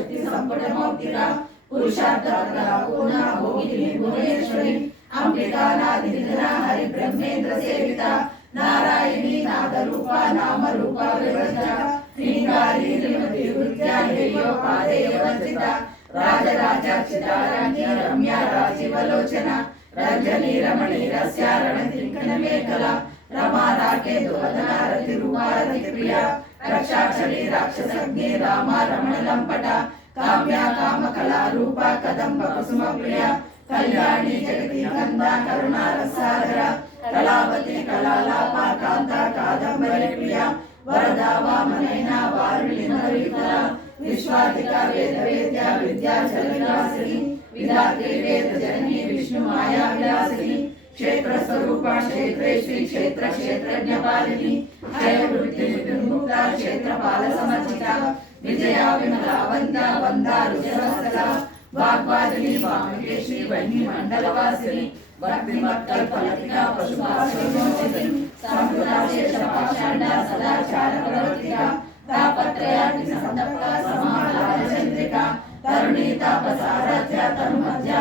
शक्ति संपट मौक्तिका पुरुषार्थ प्रदा पूर्णा भोगिनी भुवनेश्वरी अंबिकानादि निधना हरि ब्रह्मेंद्र सेविता नारायणी नाद रूपा नाम रूपा विरजा श्रींगारी श्रीमती विद्या देयो पादेय वंदिता राजराजार्चिता राज्ञी रम्या राजीवलोचना रंजनी रमणी रस्या रणतिंकन मेखला रमा राकेतु वदना रति रूपा रति प्रिया रक्षाक्षरी राक्षसग्नि रामा रमण लंपटा काम्या काम कला रूपा कदंब कुसुम प्रिया कल्याणी जगती कंदा करुणा रसागरा कलावती कलालापा कांता कादंबरी प्रिया वरदा वामनैना वारुणी नरविकला विश्वातिका वेद वेद्या विद्याचल विलासिनी विधात्री वेद जननी विष्णु माया विलासिनी क्षेत्र स्वरूपा क्षेत्रेश्वरी क्षेत्र क्षेत्रज्ञपालिनी जय वृत्ति विमुक्ता क्षेत्रपाल समर्चिता विजया विमला वंदा वंदा रुजवस्तला वाग्वादिनी वामकेशी वह्नि मंडलवासिनी भक्ति मत्कल फलतिका पशुपाशोचिनी संपुता शेष पाषांडा सदाचार प्रवर्तिका तापत्रयाग्नि संतप्ता समालाल चंद्रिका तरुणी तापसाराध्या तनुमध्या